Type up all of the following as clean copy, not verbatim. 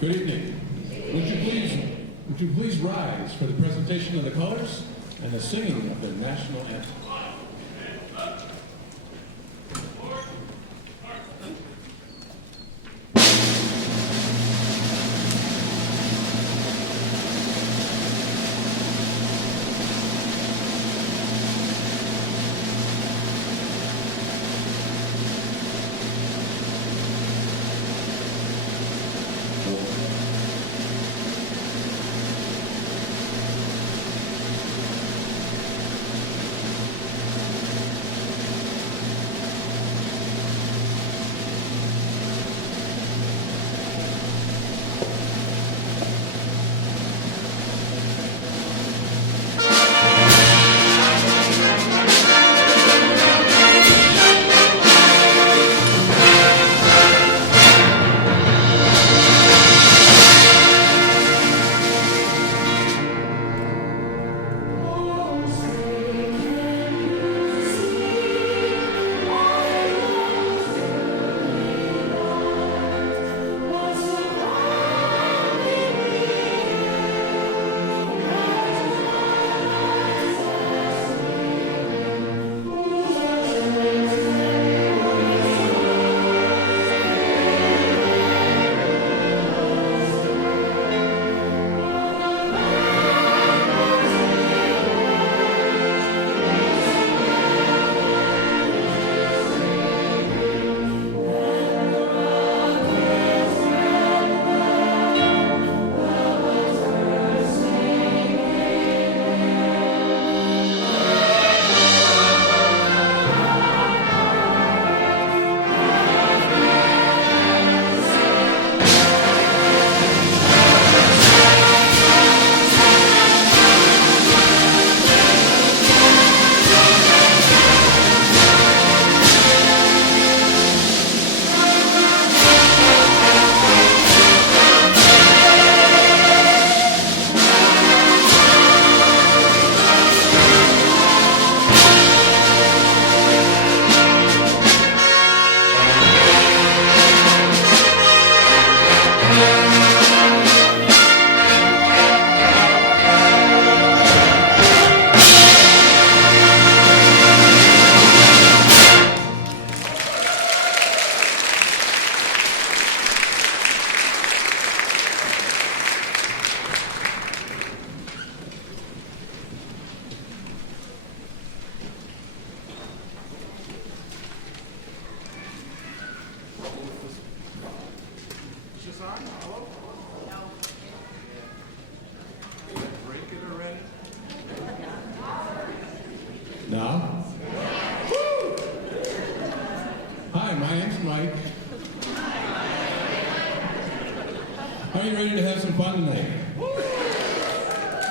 Good evening. Would you please rise for the presentation of the colors and the singing of the national anthem? Now? Woo! Hi, my name's Mike. Are you ready to have some fun tonight?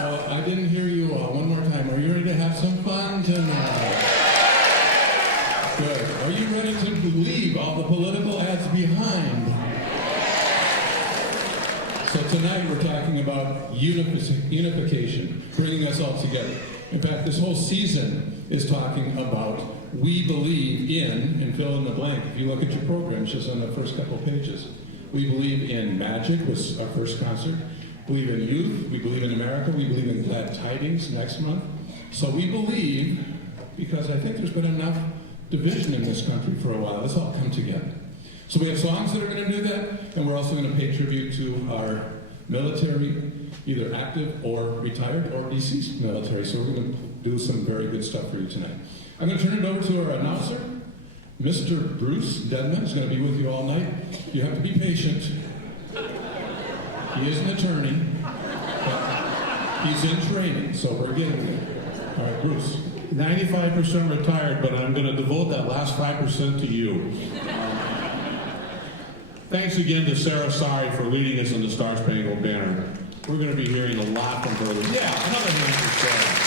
Oh, I didn't hear you one more time. Are you ready to have some fun tonight? Good. Are you ready to leave all the political ads behind? So tonight we're talking about unification, bringing us all together. In fact, this whole season is talking about we believe in, and fill in the blank. If you look at your programs, just on the first couple pages. We believe in magic, was our first concert. We believe in youth, we believe in America, we believe in glad tidings next month. So we believe, because I think there's been enough division in this country for a while, let's all come together. So we have songs that are going to do that, and we're also going to pay tribute to our military, either active or retired or deceased military. So we're going to do some very good stuff for you tonight. I'm going to turn it over to our announcer. Mr. Bruce Dedman is going to be with you all night. You have to be patient. He is an attorney, but he's in training, so we're getting there. All right, Bruce. 95% retired, but I'm going to devote that last 5% to you. Thanks again to Sarah Sari for leading us in the Star Spangled Banner. We're going to be hearing a lot from her. Yeah, another hand for Sarah.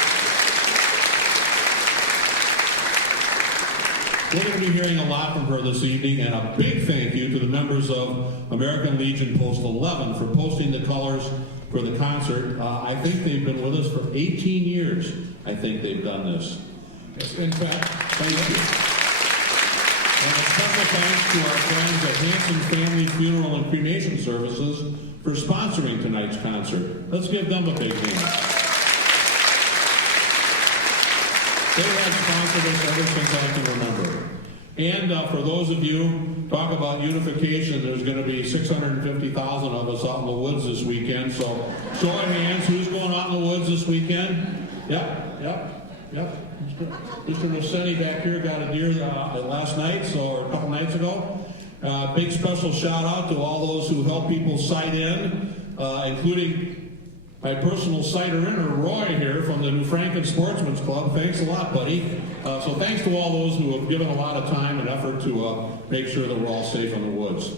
We're going to be hearing a lot from her this evening, and a big thank you to the members of American Legion Post 11 for posting the colors for the concert. I think they've been with us for 18 years. I think they've done this. Yes, in fact, thank you. And a special thanks to our friends at Hanson Family Funeral and Cremation Services for sponsoring tonight's concert. Let's give them a big hand. They have sponsored us ever since I can remember. And for those of you, talk about unification, there's going to be 650,000 of us out in the woods this weekend. So show of hands, who's going out in the woods this weekend? Yep. Mr. Rossini back here got a deer last night, or a couple nights ago. Big special shout out to all those who help people sight in, including my personal sighter-inner, Roy, here from the New Franken Sportsman's Club. Thanks a lot, buddy. So thanks to all those who have given a lot of time and effort to make sure that we're all safe in the woods.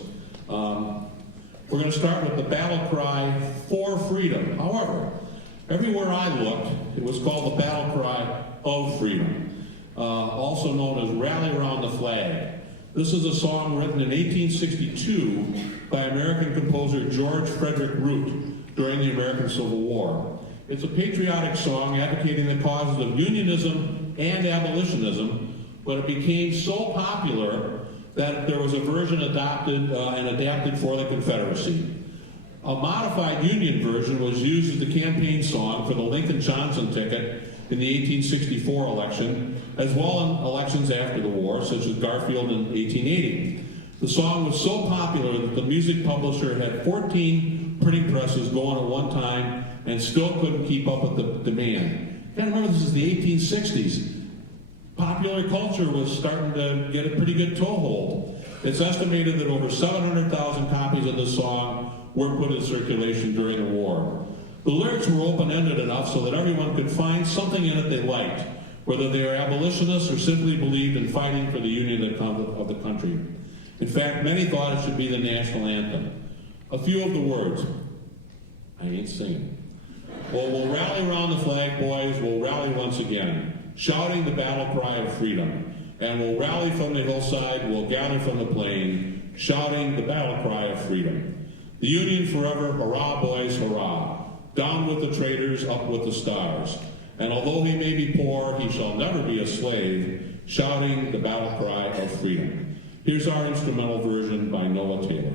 We're going to start with the battle cry for freedom. However, everywhere I looked, it was called the battle cry of freedom, also known as Rally Around the Flag. This is a song written in 1862 by American composer George Frederick Root during the American Civil War. It's a patriotic song advocating the causes of unionism and abolitionism, but it became so popular that there was a version adopted and adapted for the Confederacy. A modified Union version was used as the campaign song for the Lincoln-Johnson ticket in the 1864 election, as well in elections after the war, such as Garfield in 1880. The song was so popular that the music publisher had 14 printing presses going at one time and still couldn't keep up with the demand. You gotta remember, this is the 1860s. Popular culture was starting to get a pretty good toehold. It's estimated that over 700,000 copies of the song were put in circulation during the war. The lyrics were open-ended enough so that everyone could find something in it they liked, whether they were abolitionists or simply believed in fighting for the union of the country. In fact, many thought it should be the national anthem. A few of the words. I ain't singing. Well, we'll rally around the flag, boys. We'll rally once again, shouting the battle cry of freedom. And we'll rally from the hillside. We'll gather from the plain, shouting the battle cry of freedom. The Union forever, hurrah, boys, hurrah. Down with the traitors, up with the stars. And although he may be poor, he shall never be a slave, shouting the battle cry of freedom. Here's our instrumental version by Noah Taylor.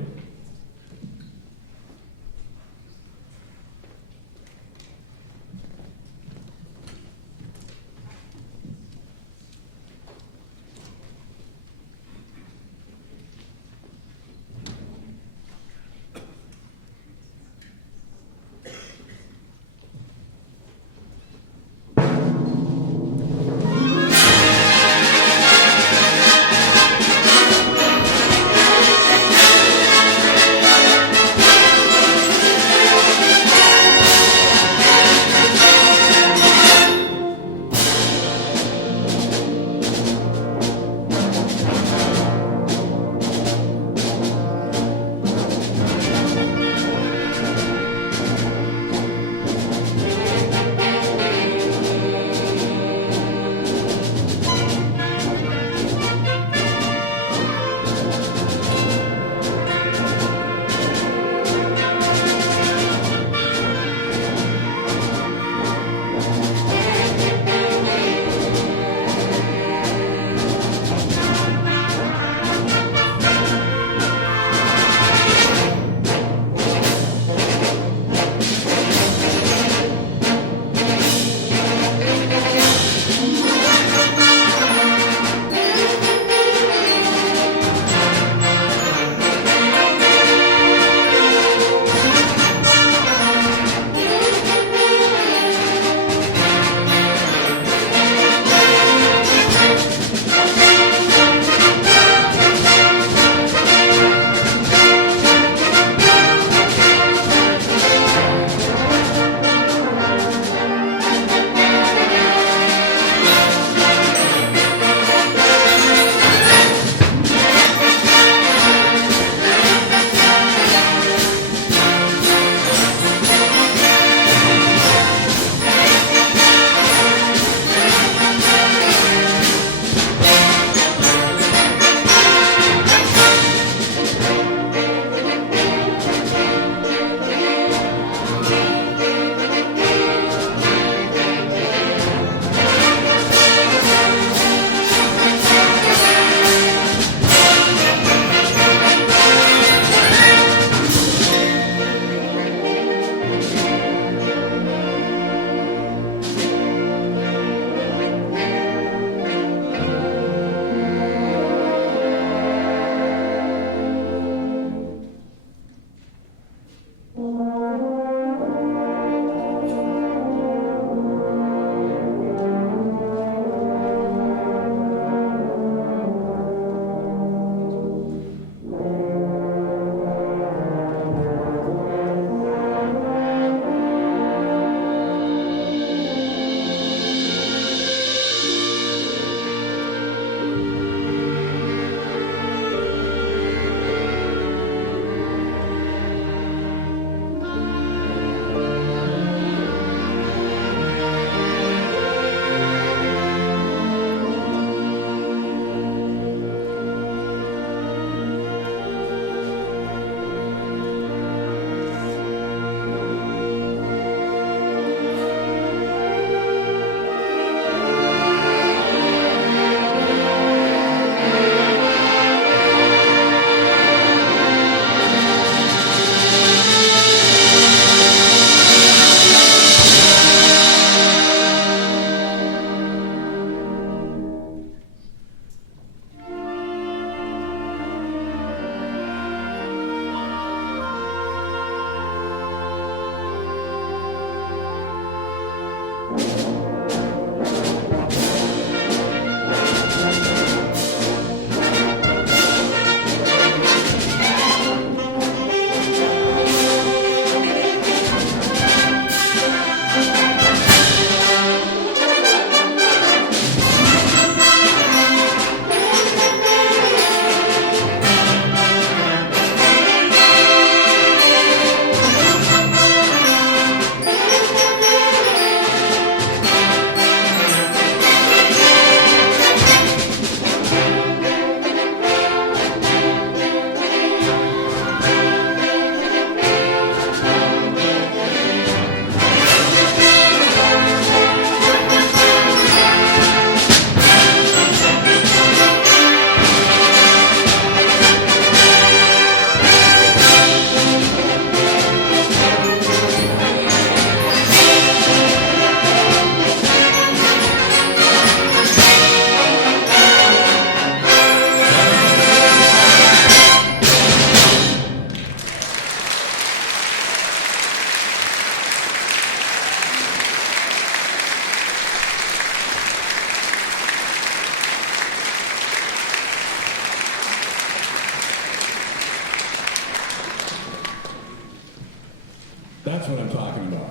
That's what I'm talking about.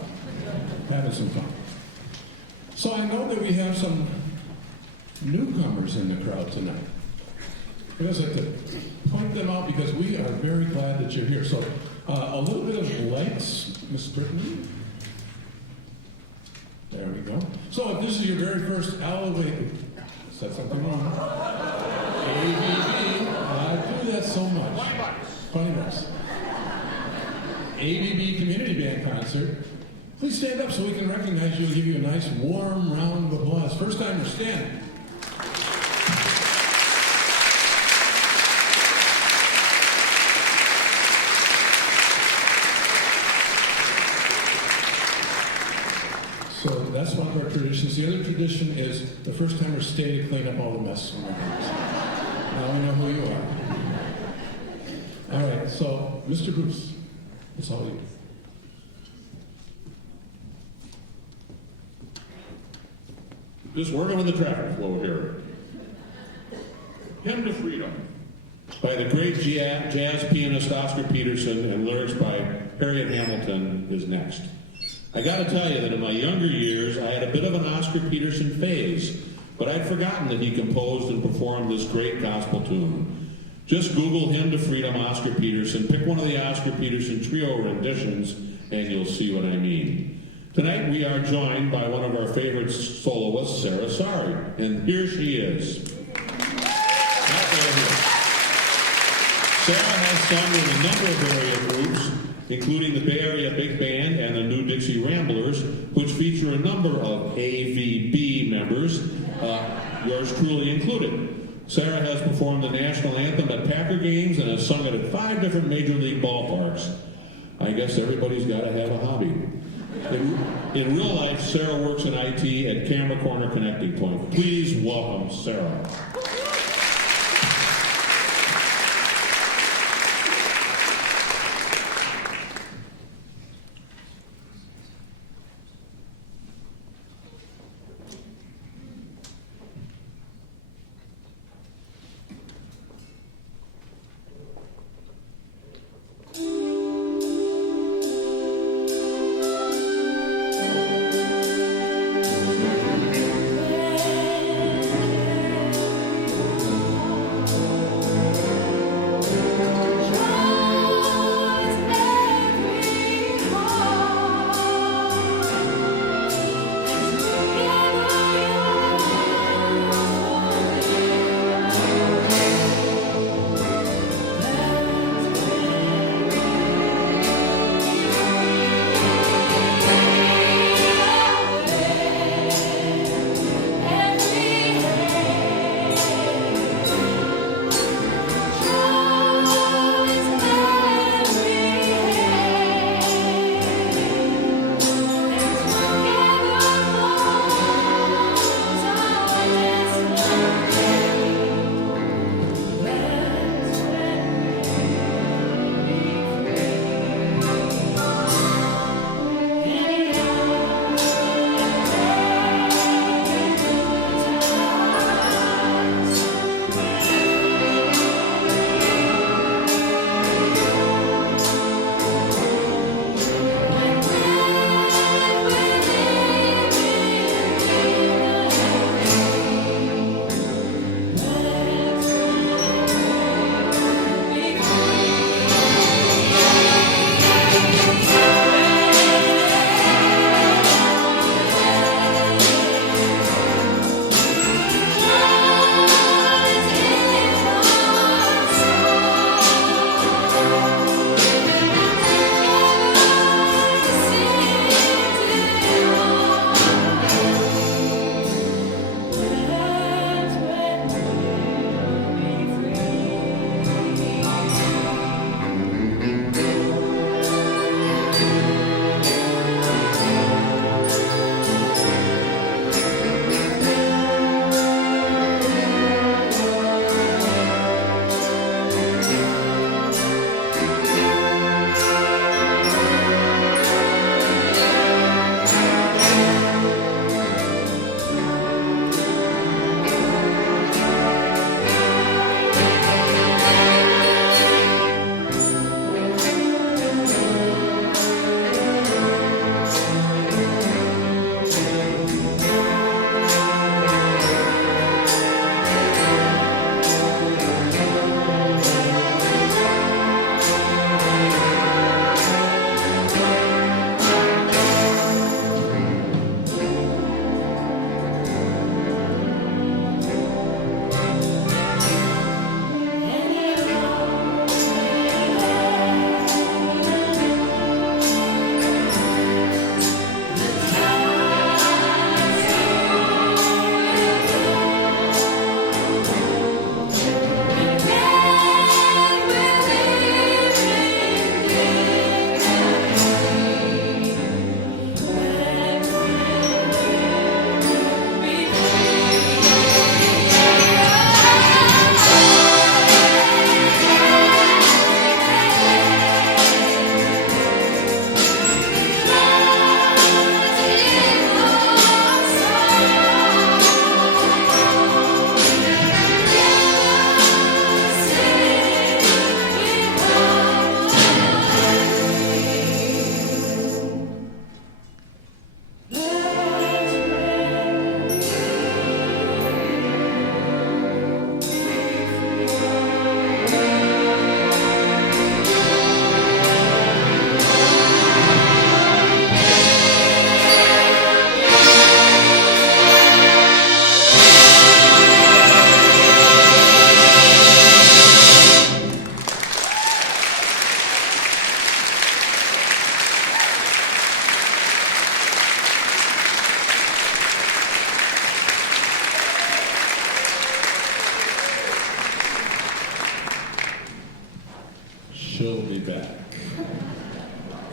Having some fun. So I know that we have some newcomers in the crowd tonight. I just have to point them out because we are very glad that you're here. So a little bit of legs, Miss Brittany. There we go. So if this is your very first elevator, said something wrong. AVB, I do that so much. $20. AVB Community Band Concert. Please stand up so we can recognize you and give you a nice warm round of applause. First timer, stand. So that's one of our traditions. The other tradition is the first timers stay to clean up all the mess. Now we know who you are. All right, so Mr. Bruce, it's all you. Just working on the traffic flow here. Hymn to Freedom by the great jazz pianist Oscar Peterson and lyrics by Harriet Hamilton is next. I got to tell you that in my younger years, I had a bit of an Oscar Peterson phase, but I'd forgotten that he composed and performed this great gospel tune. Just Google Hymn to Freedom Oscar Peterson, pick one of the Oscar Peterson trio renditions, and you'll see what I mean. Tonight we are joined by one of our favorite soloists, Sarah Sari, and here she is. Sarah has sung with a number of area groups, including the Bay Area Big Band and the New Dixie Ramblers, which feature a number of AVB members, yours truly included. Sarah has performed the national anthem at Packer games and has sung it at 5 different Major League ballparks. I guess everybody's got to have a hobby. In real life, Sarah works in IT at Camera Corner Connecting Point. Please welcome Sarah.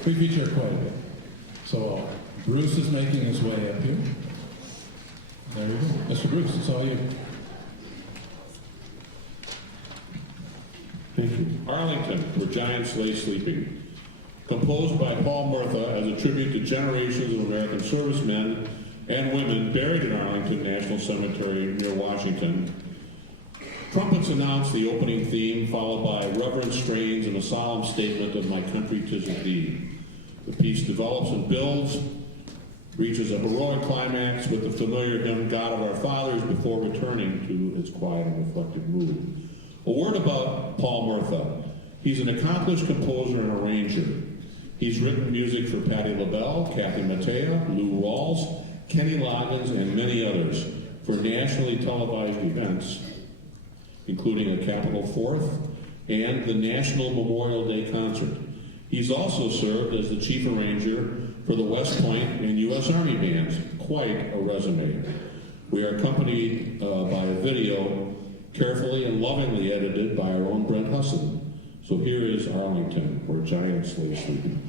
we feature quite a bit. So Bruce is making his way up here. There we go. Mr. Bruce, it's all you. Thank you. Arlington, Where Giants Lay Sleeping. Composed by Paul Murtha as a tribute to generations of American servicemen and women buried in Arlington National Cemetery near Washington. Trumpets announce the opening theme, followed by reverent strains and a solemn statement of My Country 'Tis of Thee. The piece develops and builds, reaches a heroic climax with the familiar hymn, God of Our Fathers, before returning to its quiet and reflective mood. A word about Paul Murtha. He's an accomplished composer and arranger. He's written music for Patti LaBelle, Kathy Mattea, Lou Rawls, Kenny Loggins, and many others for nationally televised events, including a Capitol Fourth and the National Memorial Day Concert. He's also served as the chief arranger for the West Point and U.S. Army bands. Quite a resume. We are accompanied by a video carefully and lovingly edited by our own Brent Husson. So here is Arlington, Where Giants Lay Sleeping.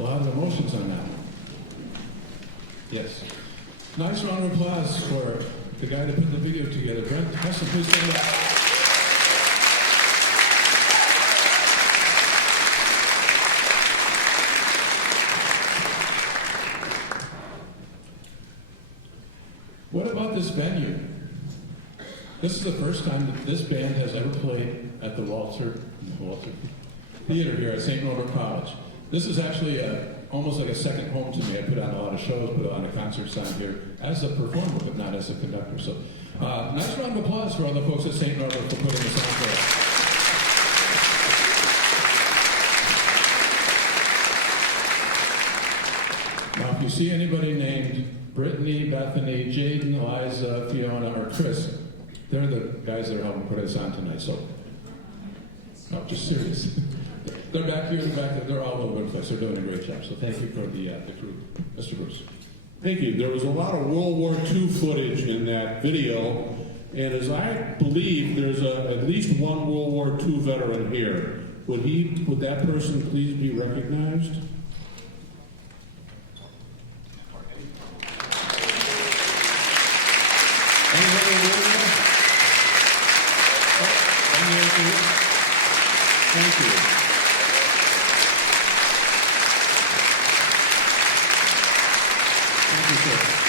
A lot of emotions on that one. Yes. Nice round of applause for the guy that put the video together. Brent Heston, please stand up. What about this venue? This is the first time that this band has ever played at the Walter Theater here at St. Norbert College. This is actually almost like a second home to me. I put on a lot of shows, put on a concert sound here as a performer, but not as a conductor. So, nice round of applause for all the folks at St. Norbert for putting this on for us. Now, if you see anybody named Brittany, Bethany, Jaden, Eliza, Fiona, or Chris, they're the guys that are helping put us on tonight. So, no, just serious. They're back here in the back. They're all over the place. They're doing a great job. So thank you for the crew. Mr. Bruce. Thank you. There was a lot of World War II footage in that video, and as I believe, there's at least one World War II veteran here. Would that person please be recognized? Thank you. Thank you, sir.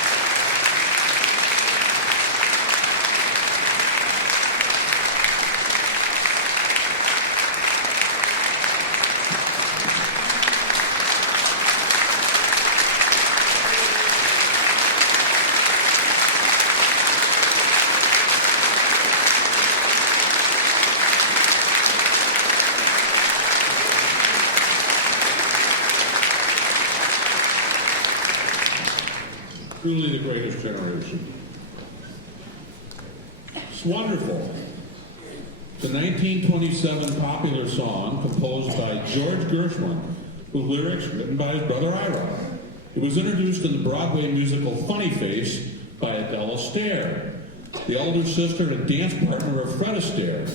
Truly the greatest generation. It's wonderful. The 1927 popular song composed by George Gershwin, with lyrics written by his brother Ira. It was introduced in the Broadway musical Funny Face by Adele Astaire, the elder sister and dance partner of Fred Astaire.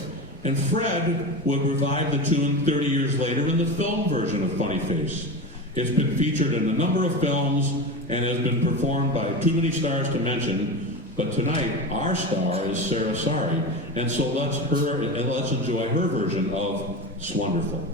And Fred would revive the tune 30 years later in the film version of Funny Face. It's been featured in a number of films and has been performed by too many stars to mention, but tonight our star is Sarah Sari, and so let's enjoy her version of "Swonderful."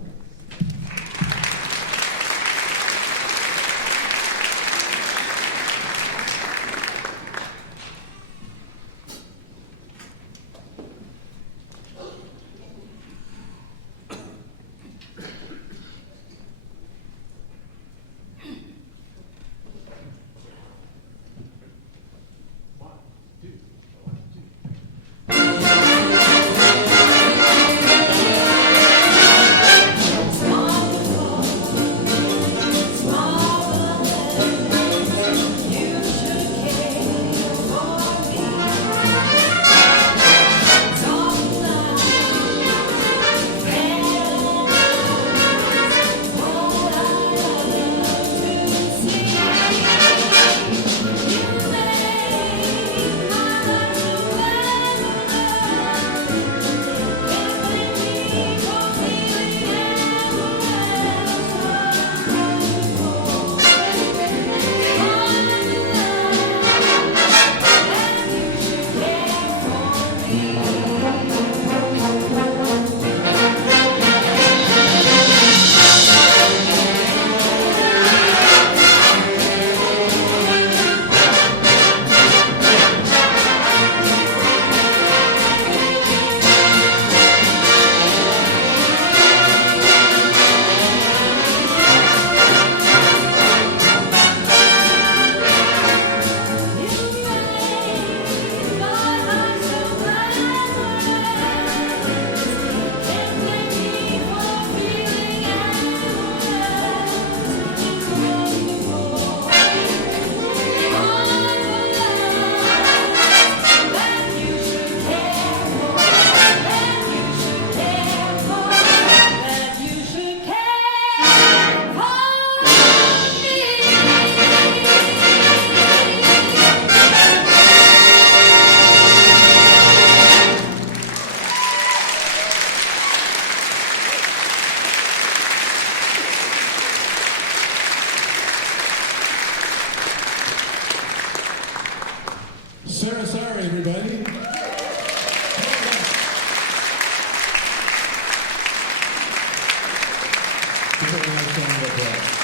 Give it a nice round of applause.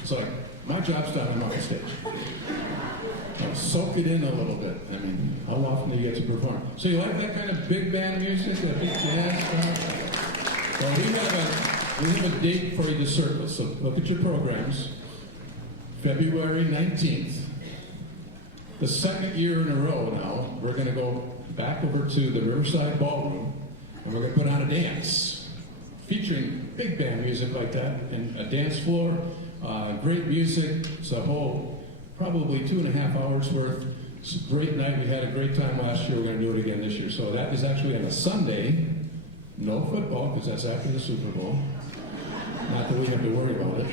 It's like, my job's done, I'm off the stage. Now, soak it in a little bit. I mean, how often do you get to perform? So you like that kind of big band music, that big jazz stuff? Well, we have a date for you to circle, so look at your programs. February 19th. The second year in a row now, we're going to go back over to the Riverside Ballroom, and we're going to put on a dance featuring big band music like that, and a dance floor. Great music. It's a whole, probably 2.5 hours worth. It's a great night. We had a great time last year. We're going to do it again this year. So that is actually on a Sunday. No football, because that's after the Super Bowl. Not that we have to worry about it.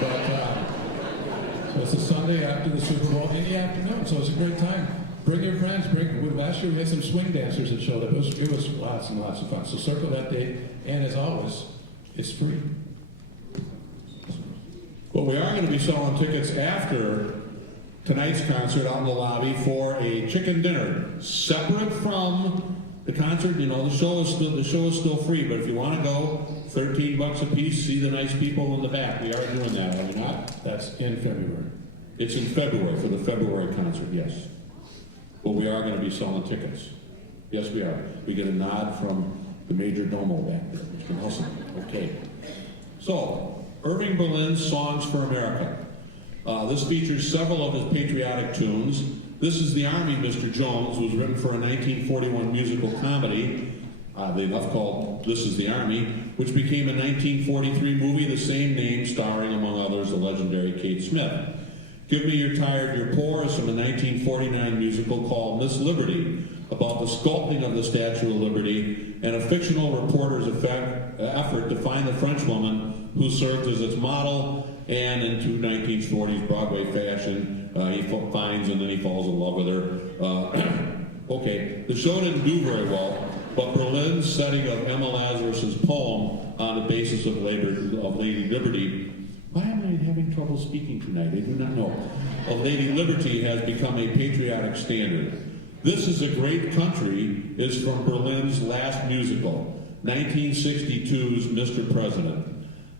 But so it's a Sunday after the Super Bowl in the afternoon. So it's a great time. Bring your friends. Last year we had some swing dancers that showed up. It was lots and lots of fun. So circle that date. And as always, it's free. But we are going to be selling tickets after tonight's concert out in the lobby for a chicken dinner, separate from the concert. You know, the show is still free, but if you want to go, $13 a piece. See the nice people in the back. We are doing that, are we not? That's in February. It's in February for the February concert, yes. But we are going to be selling tickets. Yes, we are. We get a nod from the Major Domo back there, Mr. Nelson. Okay. So, Irving Berlin's Songs for America. This features several of his patriotic tunes. This is The Army, Mr. Jones, was written for a 1941 musical comedy, oddly enough called This is the Army, which became a 1943 movie, the same name, starring, among others, the legendary Kate Smith. Give Me You're Tired, You're Poor is from a 1949 musical called Miss Liberty, about the sculpting of the Statue of Liberty and a fictional reporter's effort to find the Frenchwoman who served as its model, and into 1940s Broadway fashion, he finds and then he falls in love with her. Okay, the show didn't do very well, but Berlin's setting of Emma Lazarus's poem on the basis of Lady Liberty, why am I having trouble speaking tonight? I do not know. Of Lady Liberty has become a patriotic standard. This Is a Great Country is from Berlin's last musical, 1962's Mr. President.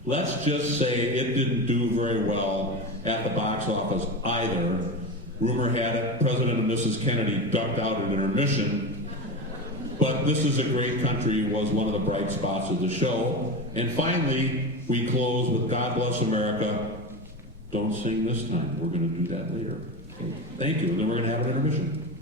Let's just say it didn't do very well at the box office either. Rumor had it, President and Mrs. Kennedy ducked out at intermission. But This Is a Great Country was one of the bright spots of the show. And finally, we close with God Bless America. Don't sing this time. We're going to do that later. Okay. Thank you. And then we're going to have an intermission.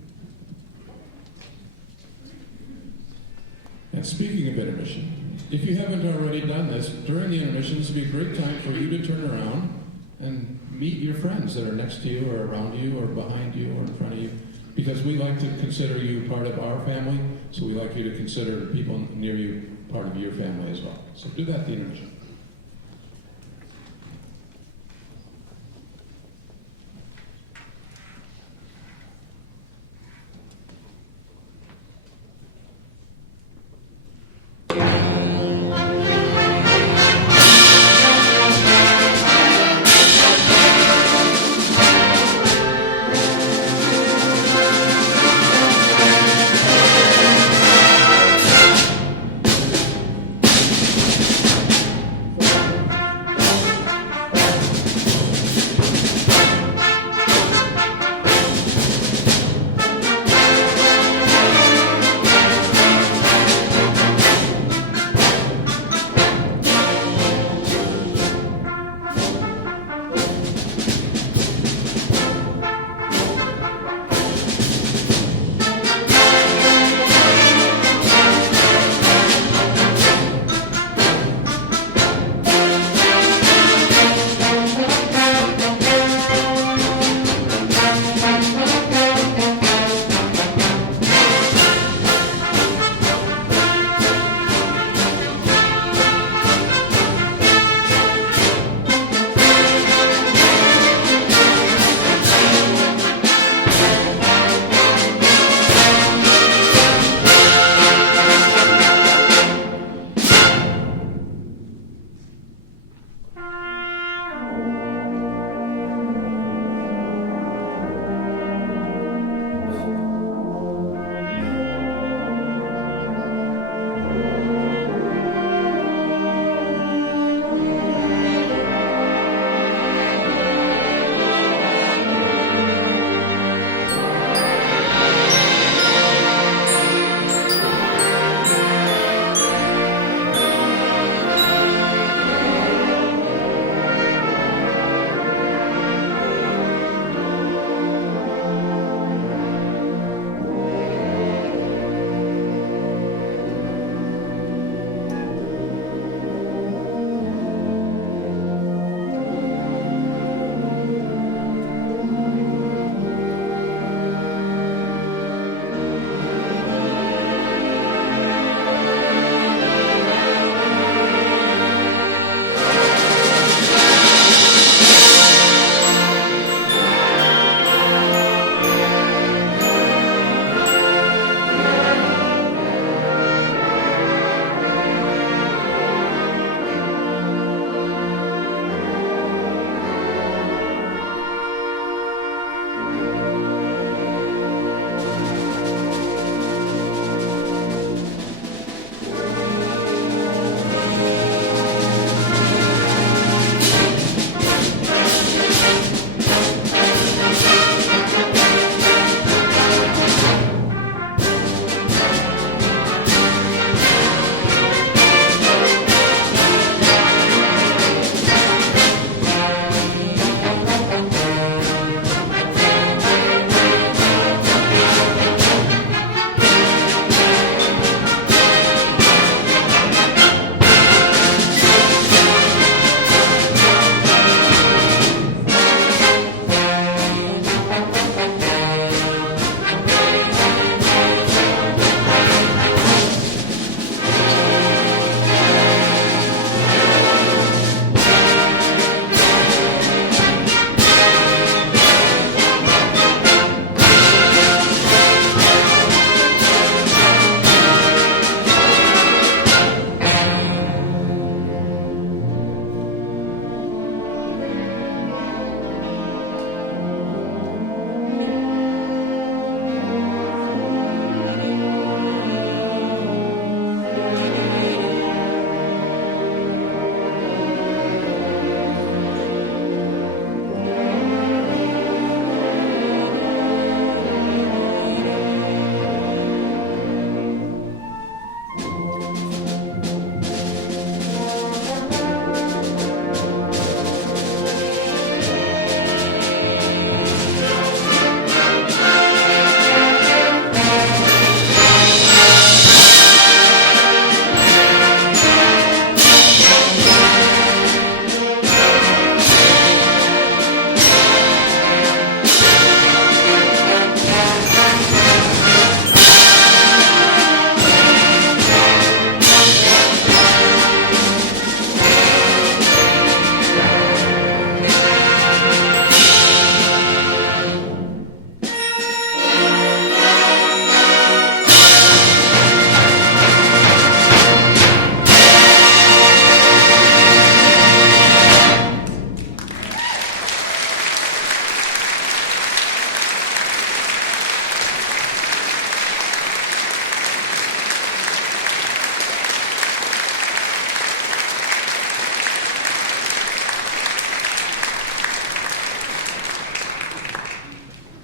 And speaking of intermission, if you haven't already done this, during the intermission, this would be a great time for you to turn around and meet your friends that are next to you or around you or behind you or in front of you. Because we like to consider you part of our family, so we like you to consider people near you part of your family as well. So do that at the intermission.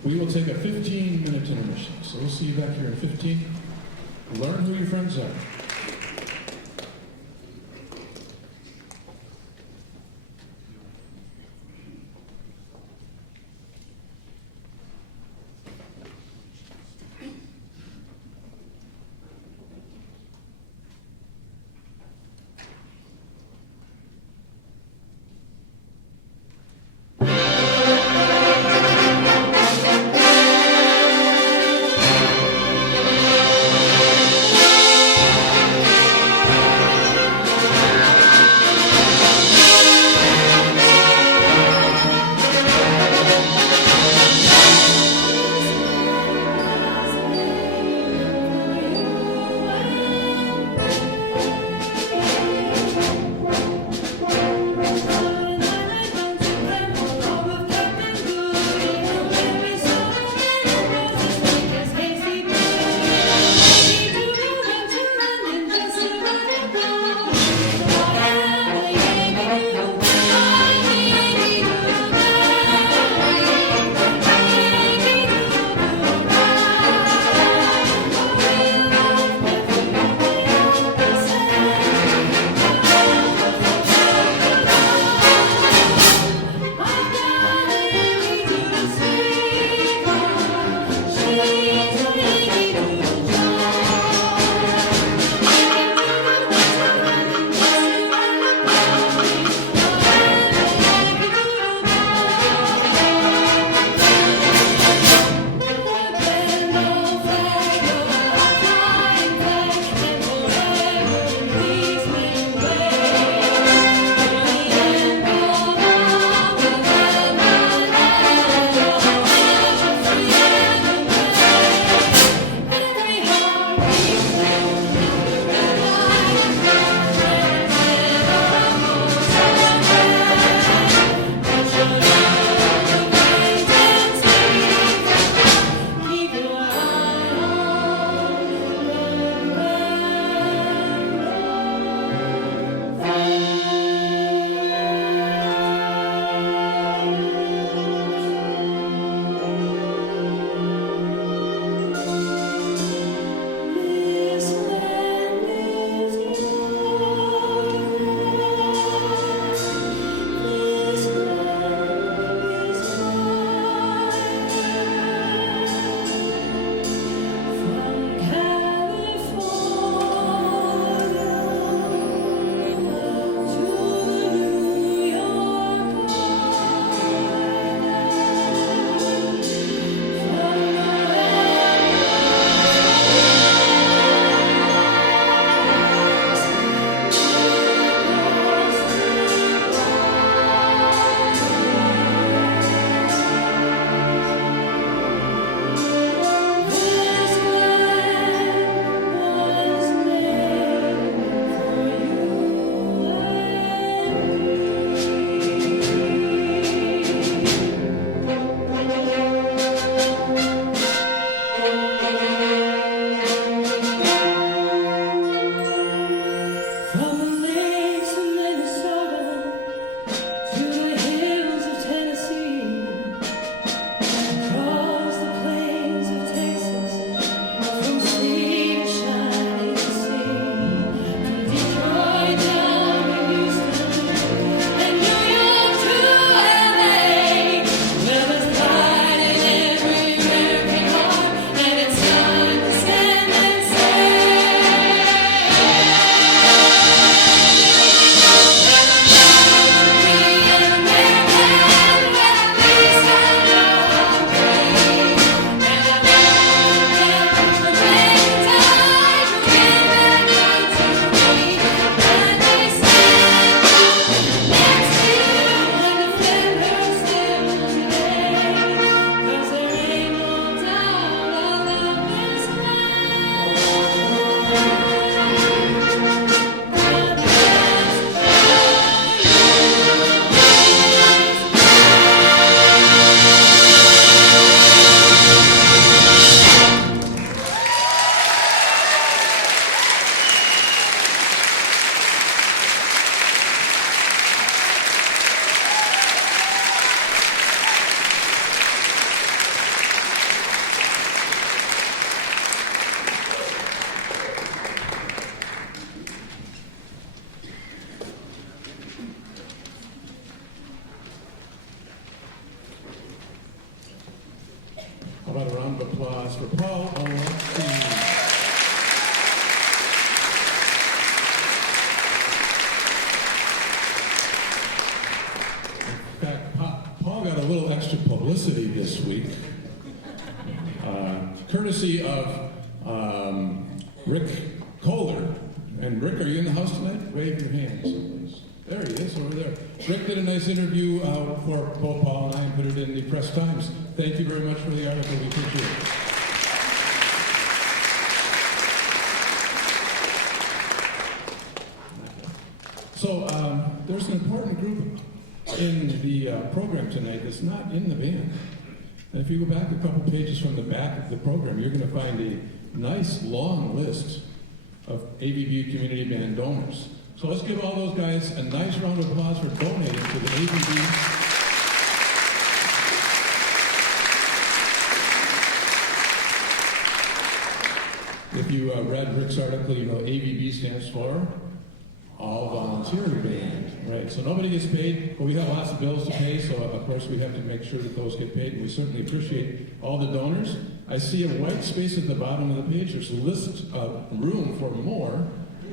We will take a 15-minute intermission. So we'll see you back here in 15. Learn who your friends are. applause for Paul Olofsky. In fact, Paul got a little extra publicity this week, courtesy of Rick Kohler. And Rick, are you in the house tonight? Wave your hand, please. There he is, over there. Rick did a nice interview for both Paul and I and put it in the Press Times. Thank you very much for the article. We appreciate it. So there's an important group in the program tonight that's not in the band. And if you go back a couple pages from the back of the program, you're going to find a nice long list of AVB Community Band donors. So let's give all those guys a nice round of applause for donating to the AVB. If you read Rick's article, you know AVB stands for All Volunteer Band, right? So nobody gets paid, but we have lots of bills to pay, so of course we have to make sure that those get paid, and we certainly appreciate all the donors. I see a white space at the bottom of the page. There's a list of room for more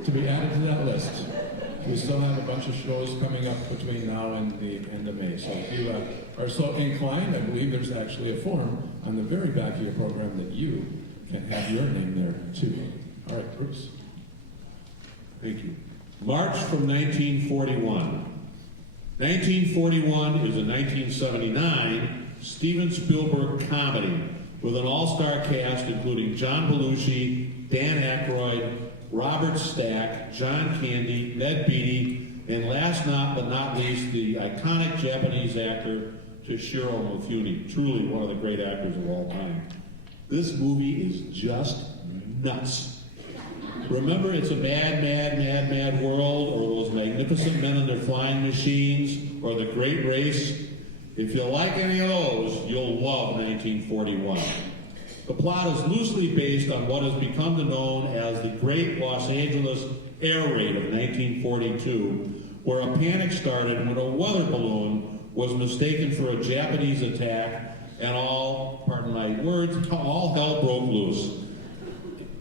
to be added to that list. We still have a bunch of shows coming up between now and the end of May. So if you are so inclined, I believe there's actually a form on the very back of your program that you can have your name there too. All right, Bruce. Thank you. March from 1941. 1941 is a 1979 Steven Spielberg comedy with an all-star cast including John Belushi, Dan Aykroyd, Robert Stack, John Candy, Ned Beatty, and last but not least, the iconic Japanese actor Toshiro Mifune, truly one of the great actors of all time. This movie is just nuts. Remember It's a Mad, Mad, Mad, Mad World, or those magnificent men in their flying machines, or The Great Race? If you like any of those, you'll love 1941. The plot is loosely based on what has become known as the Great Los Angeles Air Raid of 1942, where a panic started when a weather balloon was mistaken for a Japanese attack, and all, pardon my words, all hell broke loose,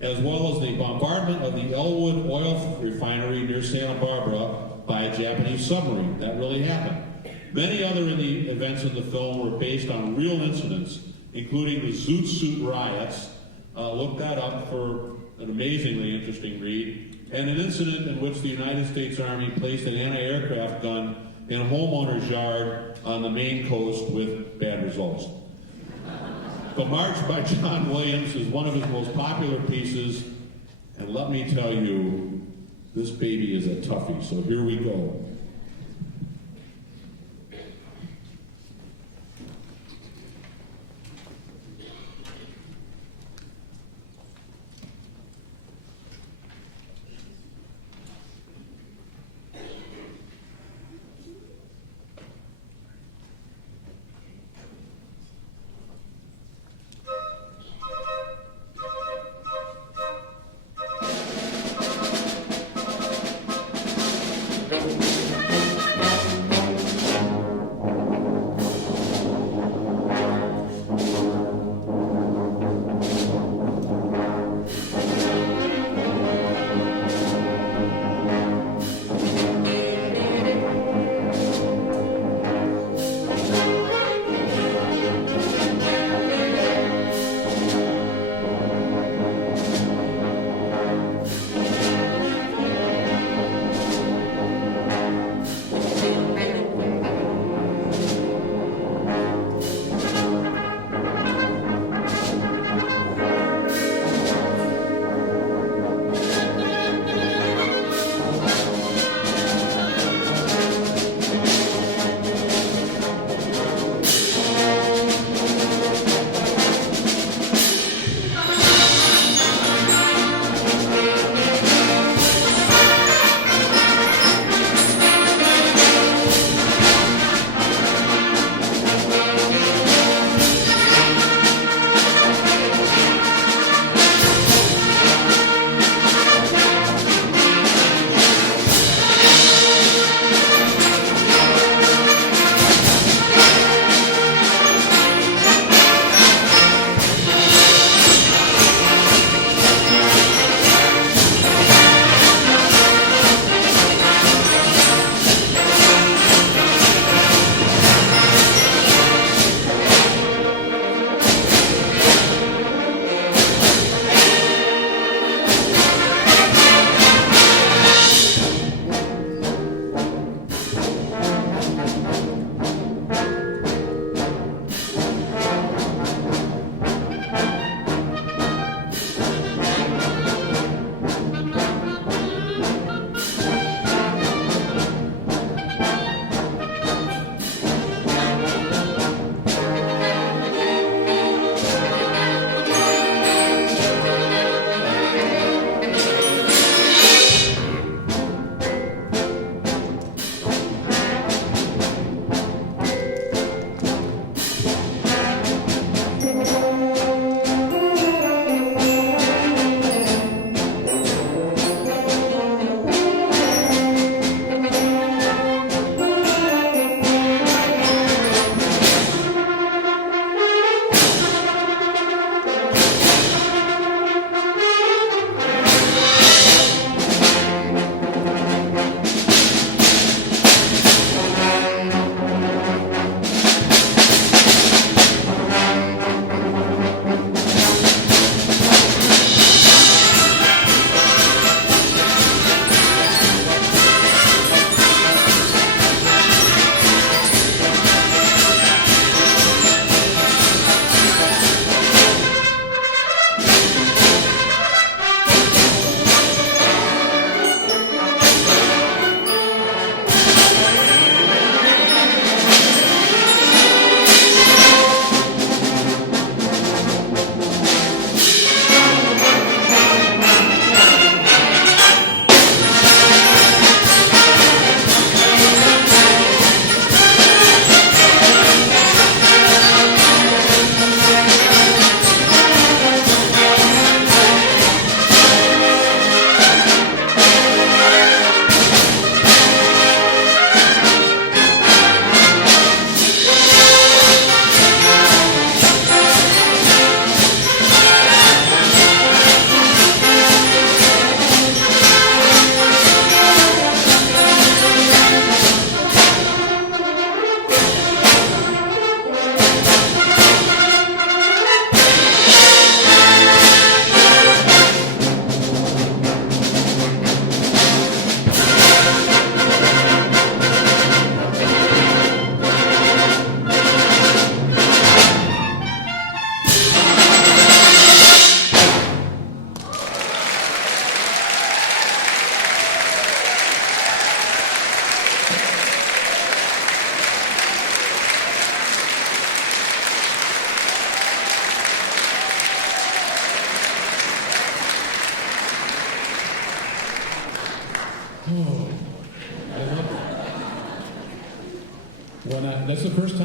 as well as the bombardment of the Elwood oil refinery near Santa Barbara by a Japanese submarine. That really happened. Many other events in the film were based on real incidents, including the Zoot Suit riots. Look that up for an amazingly interesting read. And an incident in which the United States Army placed an anti-aircraft gun in a homeowner's yard on the Maine coast with bad results. The March by John Williams is one of his most popular pieces, and let me tell you, this baby is a toughie, so here we go. Thank you.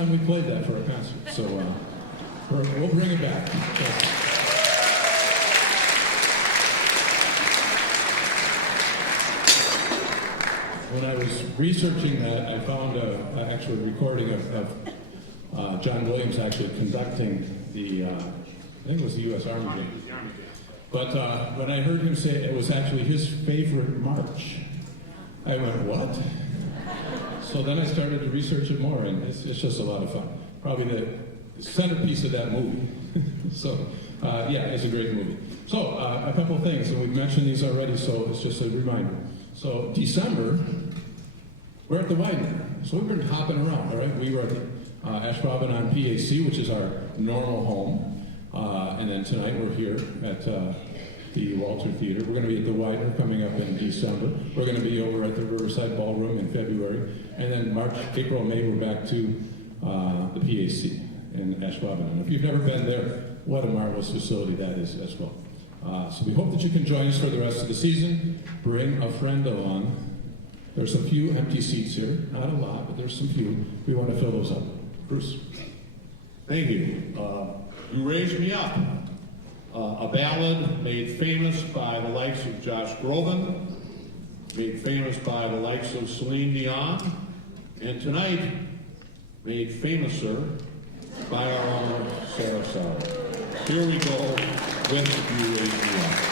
time we played that for a concert. So we'll bring it back. So. When I was researching that, I found an actual recording of John Williams actually conducting the, I think it was the U.S. Army game. But when I heard him say it was actually his favorite march, I went, what? So then I started to research it more, and it's just a lot of fun. Probably the centerpiece of that movie. So, yeah, it's a great movie. So, a couple things, and we've mentioned these already, so it's just a reminder. So, December, we're at the Widener. So we've been hopping around, all right? We were at Ash Robin on PAC, which is our normal home. And then tonight we're here at the Walter Theater. We're going to be at the Widener coming up in December. We're going to be over at the Riverside Ballroom in February. And then March, April, May, we're back to the PAC in Ash Robin. And if you've never been there, what a marvelous facility that is as well. So we hope that you can join us for the rest of the season. Bring a friend along. There's a few empty seats here. Not a lot, but there's some few. We want to fill those up. Bruce. Thank you. You Raised Me Up, a ballad made famous by the likes of Josh Groban, made famous by the likes of Celine Dion, and tonight made famouser by our own Sarah Sauer. Here we go with You Raised Me Up.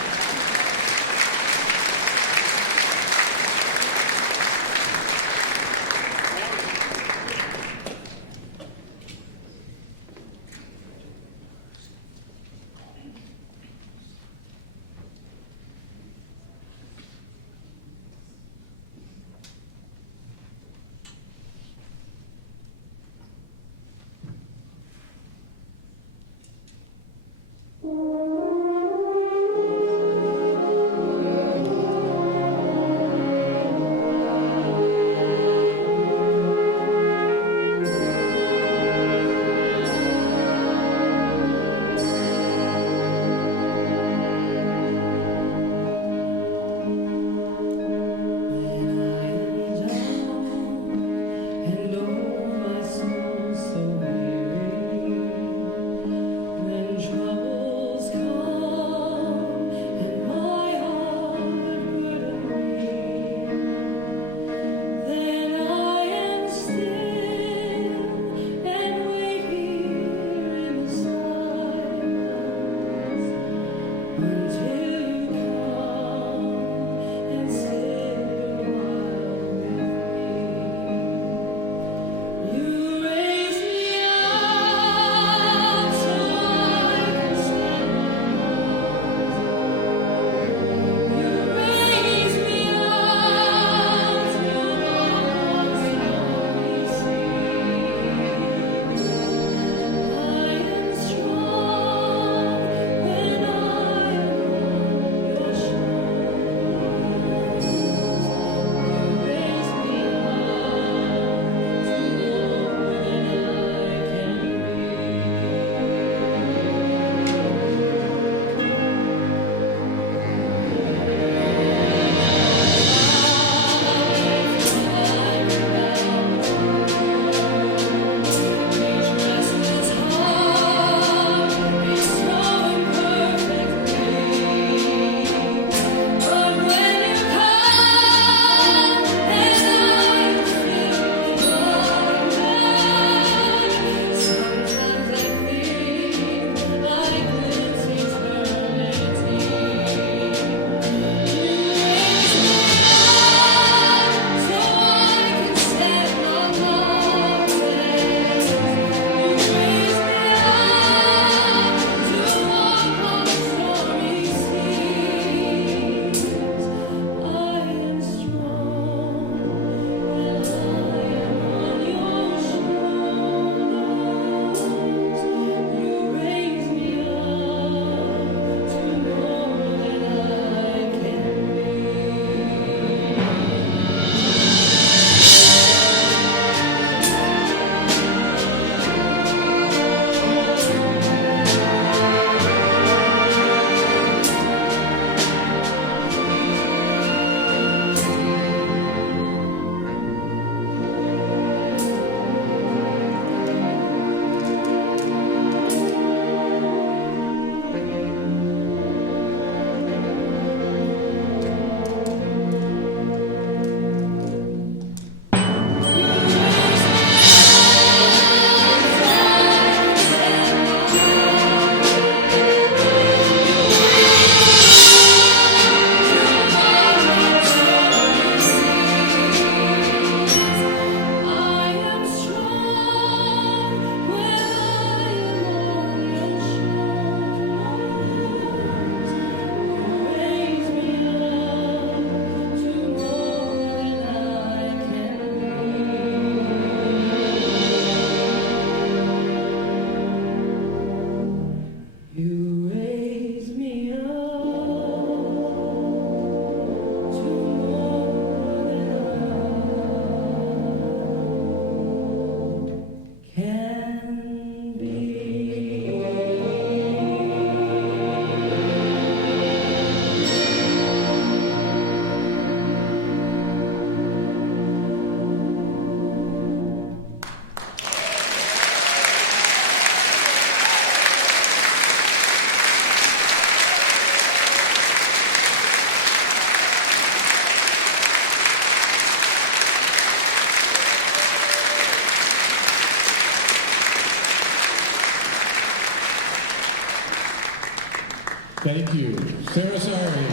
Thank you. Sarah Sorry.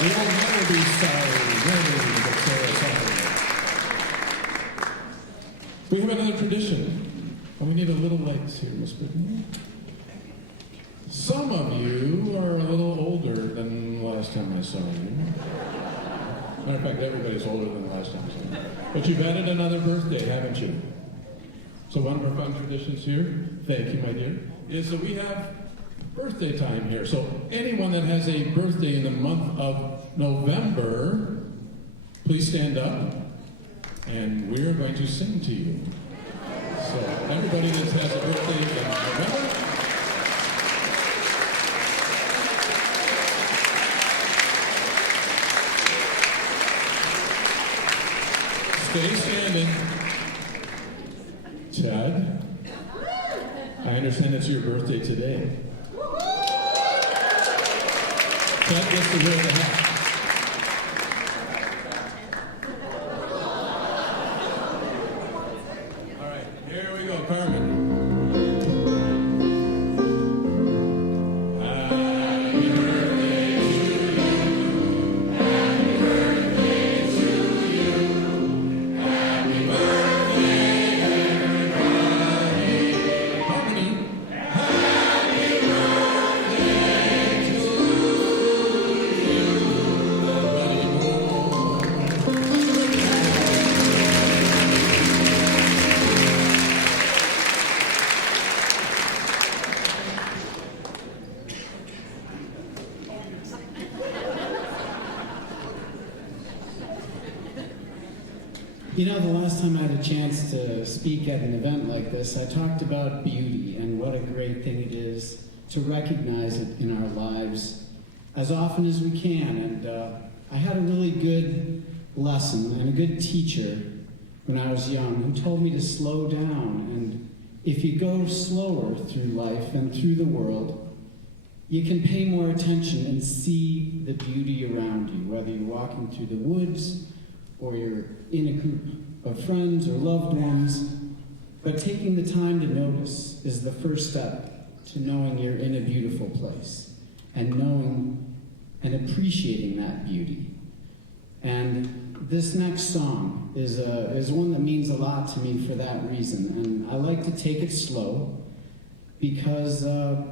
We will never be sorry. Never, but Sarah Sorry. We have another tradition. And we need a little lights here, Miss Brittany. Some of you are a little older than the last time I saw you. Matter of fact, everybody's older than the last time I saw you. But you've added another birthday, haven't you? So one of our fun traditions here, thank you, my dear, is that we have birthday time here. So anyone that has a birthday in the month of November, please stand up, and we're going to sing to you. So everybody that has a birthday in November, stay standing. Ted, I understand it's your birthday today. Ted gets to wear the hat. All right, here we go, Carmen. Happy birthday to you. Happy birthday to you. Happy birthday, everybody. Harmony. Happy birthday to you, buddy boy. You know, the last time I had a chance to speak at an event like this, I talked about beauty and what a great thing it is to recognize it in our lives as often as we can. And I had a really good lesson and a good teacher when I was young who told me to slow down. And if you go slower through life and through the world, you can pay more attention and see the beauty around you, whether you're walking through the woods or you're in a group of friends or loved ones. But taking the time to notice is the first step to knowing you're in a beautiful place and knowing and appreciating that beauty. And this next song is one that means a lot to me for that reason. And I like to take it slow because I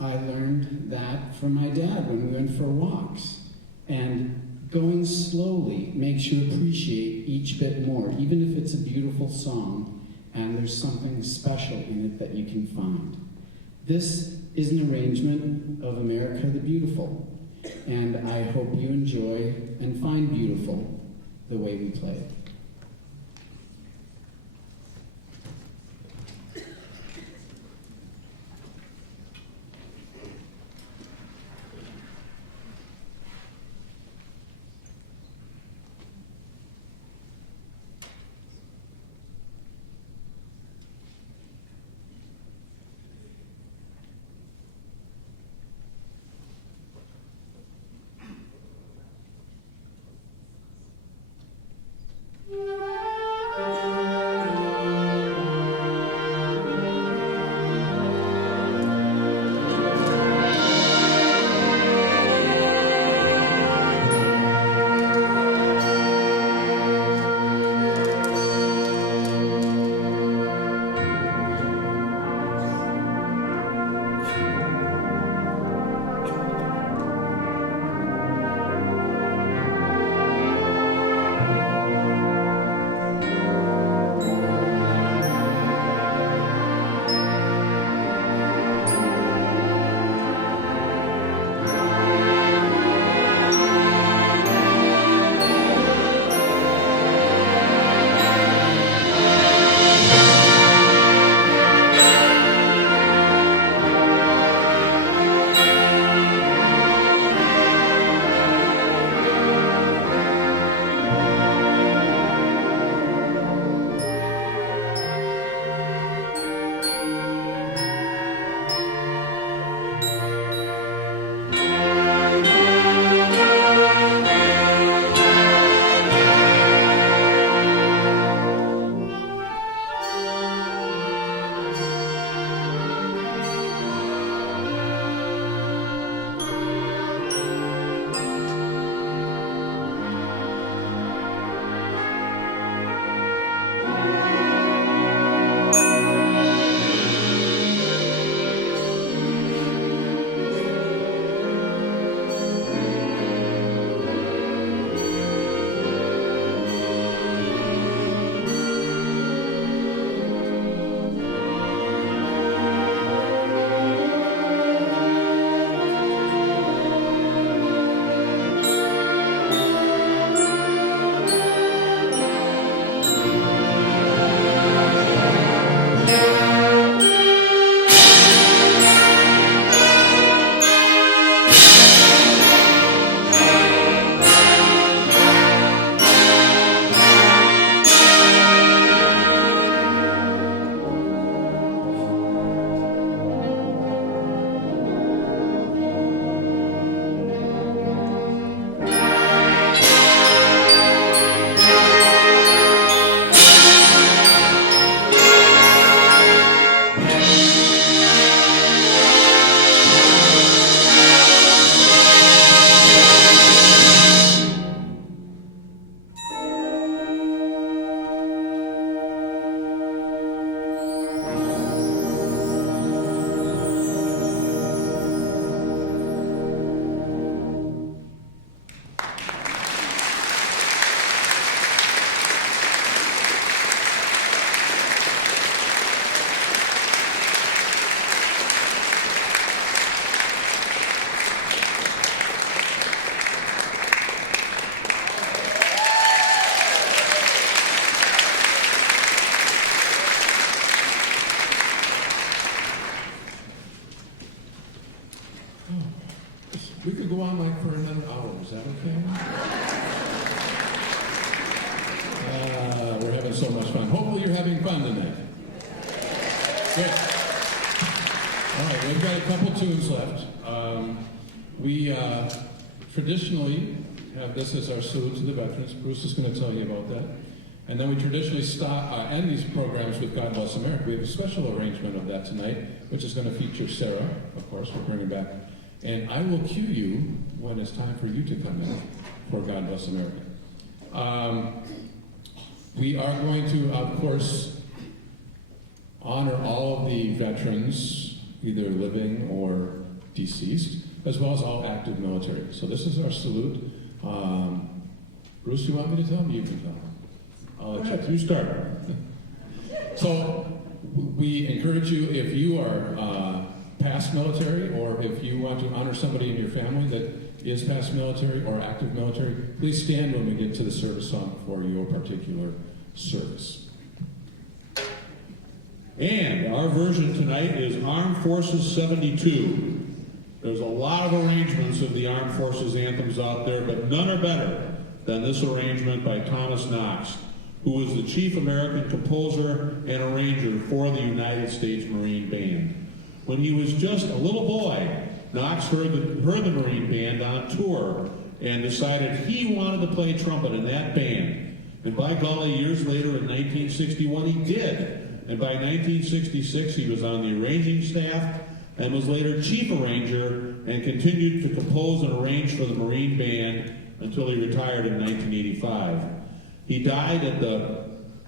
learned that from my dad when we went for walks. And going slowly makes you appreciate each bit more, even if it's a beautiful song and there's something special in it that you can find. This is an arrangement of America the Beautiful, and I hope you enjoy and find beautiful the way we play it. go on like for another hour. Is that okay? We're having so much fun. Hopefully you're having fun tonight. Good. All right, we've got a couple tunes left. We traditionally have this as our salute to the veterans. Bruce is going to tell you about that. And then we traditionally end these programs with God Bless America. We have a special arrangement of that tonight, which is going to feature Sarah, of course, we'll bring her back. And I will cue you when it's time for you to come in for God Bless America. We are going to, of course, honor all of the veterans, either living or deceased, as well as all active military. So this is our salute. Bruce, you want me to tell him? You can tell him. I'll let you start. So we encourage you, if you are past military, or if you want to honor somebody in your family that is past military or active military, please stand when we get to the service song for your particular service. And our version tonight is Armed Forces 72. There's a lot of arrangements of the Armed Forces anthems out there, but none are better than this arrangement by Thomas Knox, who is the chief American composer and arranger for the United States Marine Band. When he was just a little boy, Knox heard the Marine Band on tour and decided he wanted to play trumpet in that band. And by golly, years later in 1961, he did. And by 1966, he was on the arranging staff and was later chief arranger and continued to compose and arrange for the Marine Band until he retired in 1985. He died at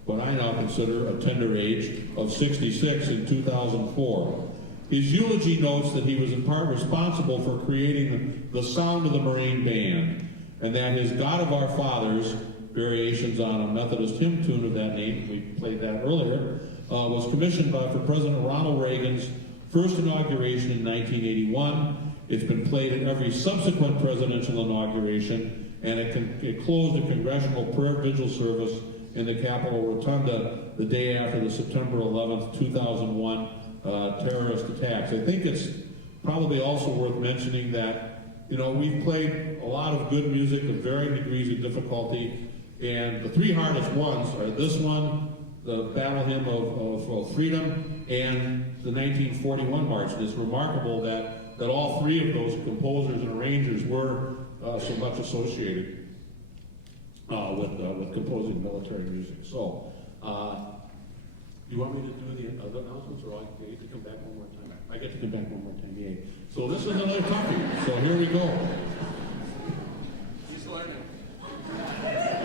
what I now consider a tender age of 66 in 2004. His eulogy notes that he was in part responsible for creating the sound of the Marine Band, and that his God of Our Fathers, variations on a Methodist hymn tune of that name, we played that earlier, was commissioned for President Ronald Reagan's first inauguration in 1981. It's been played at every subsequent presidential inauguration, and it closed a congressional prayer vigil service in the Capitol Rotunda the day after the September 11th, 2001 terrorist attacks. I think it's probably also worth mentioning that, we've played a lot of good music of varying degrees of difficulty, and the three hardest ones are this one, the Battle Hymn of Freedom, and the 1941 March. And it's remarkable that all three of those composers and arrangers were so much associated with composing military music. So, you want me to do the other announcements, or I get to come back one more time? I get to come back one more time, yay. So this is another toughie, so here we go. He's learning. Thank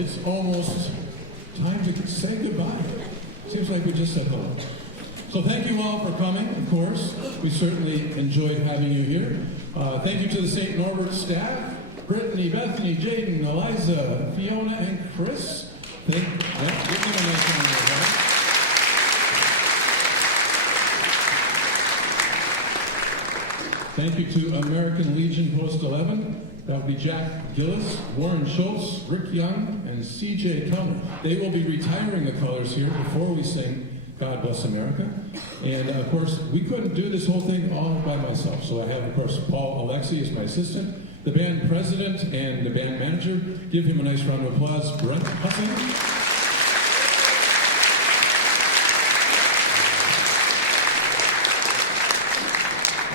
it's almost time to say goodbye. Seems like we just said hello. So thank you all for coming, of course. We certainly enjoyed having you here. Thank you to the St. Norbert staff, Brittany, Bethany, Jaden, Eliza, Fiona, and Chris. Give them a nice round of applause. Thank you to American Legion Post 11. That would be Jack Gillis, Warren Schultz, Rick Young, and C.J. Kellner. They will be retiring the colors here before we sing God Bless America. And of course, we couldn't do this whole thing all by myself. So I have, of course, Paul Alexi as my assistant, the band president and the band manager. Give him a nice round of applause, Brent Hussing.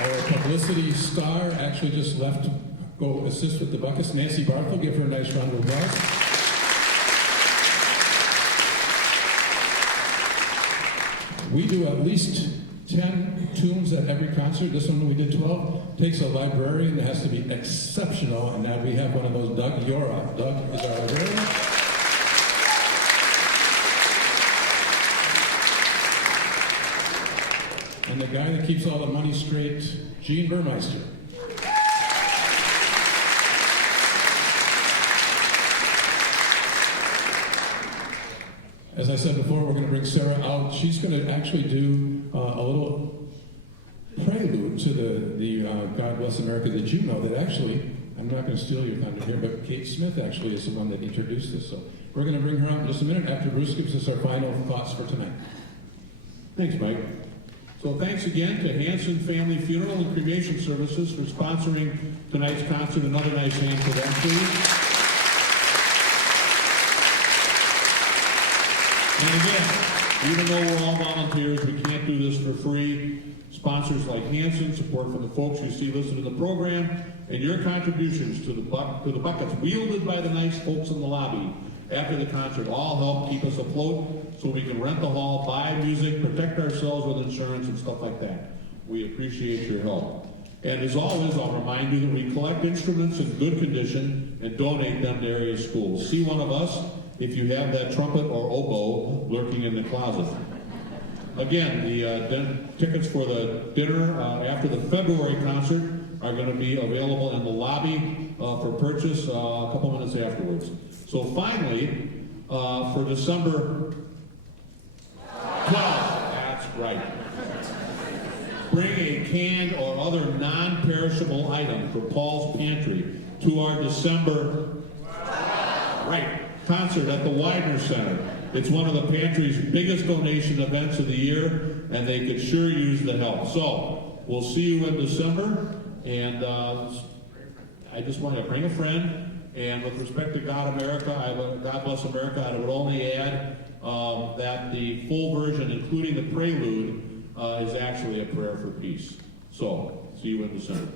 Our publicity star actually just left to go assist with the buckets. Nancy Barthel, give her a nice round of applause. We do at least 10 tunes at every concert. This one we did 12. Takes a librarian that has to be exceptional, and now we have one of those, Doug Yora. Doug is our librarian. And the guy that keeps all the money straight, Gene Burmeister. As I said before, we're going to bring Sarah out. She's going to actually do a little prelude to the God Bless America that you know that actually, I'm not going to steal your thunder here, but Kate Smith actually is the one that introduced this. So we're going to bring her out in just a minute after Bruce gives us our final thoughts for tonight. Thanks, Mike. So thanks again to Hanson Family Funeral and Cremation Services for sponsoring tonight's concert. Another nice hand for them, please. And again, even though we're all volunteers, we can't do this for free. Sponsors like Hanson, support from the folks you see listed in the program, and your contributions to the buckets wielded by the nice folks in the lobby after the concert all help keep us afloat so we can rent the hall, buy music, protect ourselves with insurance and stuff like that. We appreciate your help. And as always, I'll remind you that we collect instruments in good condition and donate them to area schools. See one of us if you have that trumpet or oboe lurking in the closet. Again, the tickets for the dinner after the February concert are going to be available in the lobby for purchase a couple minutes afterwards. So finally, for December 12th, that's right, bring a canned or other non-perishable item for Paul's Pantry to our December concert at the Widener Center. It's one of the Pantry's biggest donation events of the year, and they could sure use the help. So we'll see you in December, and I just want to bring a friend. And with respect to God Bless America, I would only add that the full version, including the prelude, is actually a prayer for peace. So, see you in December.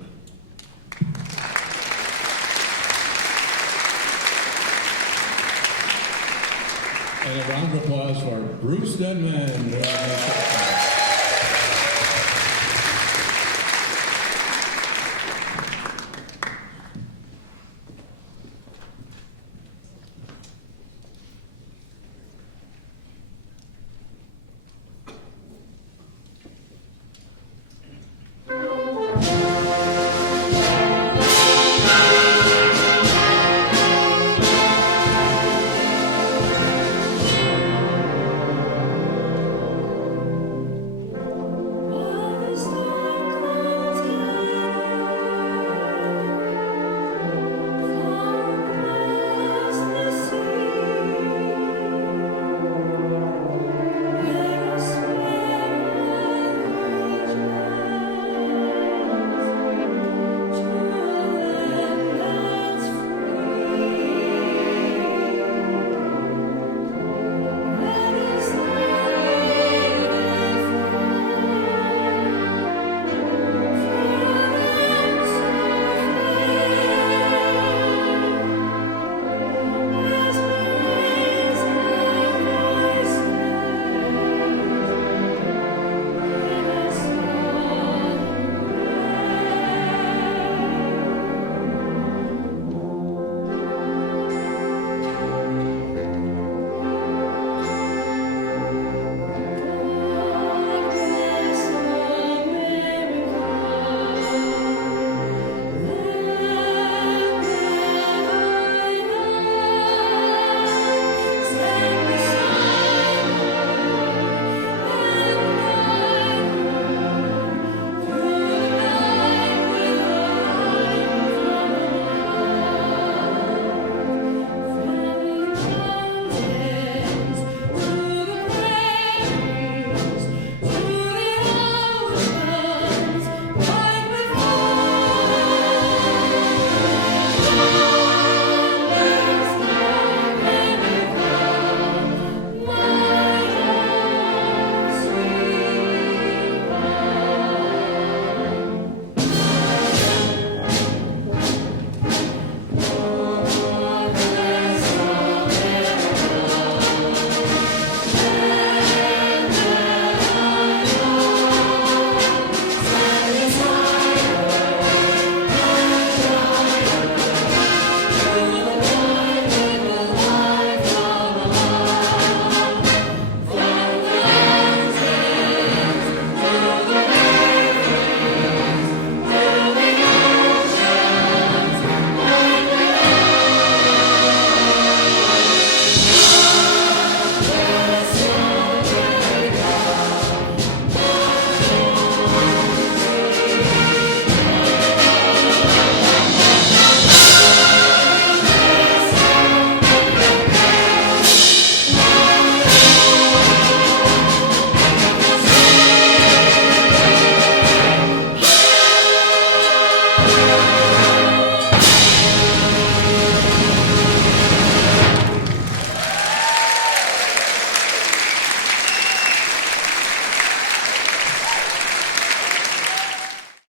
And a round of applause for Bruce Denman.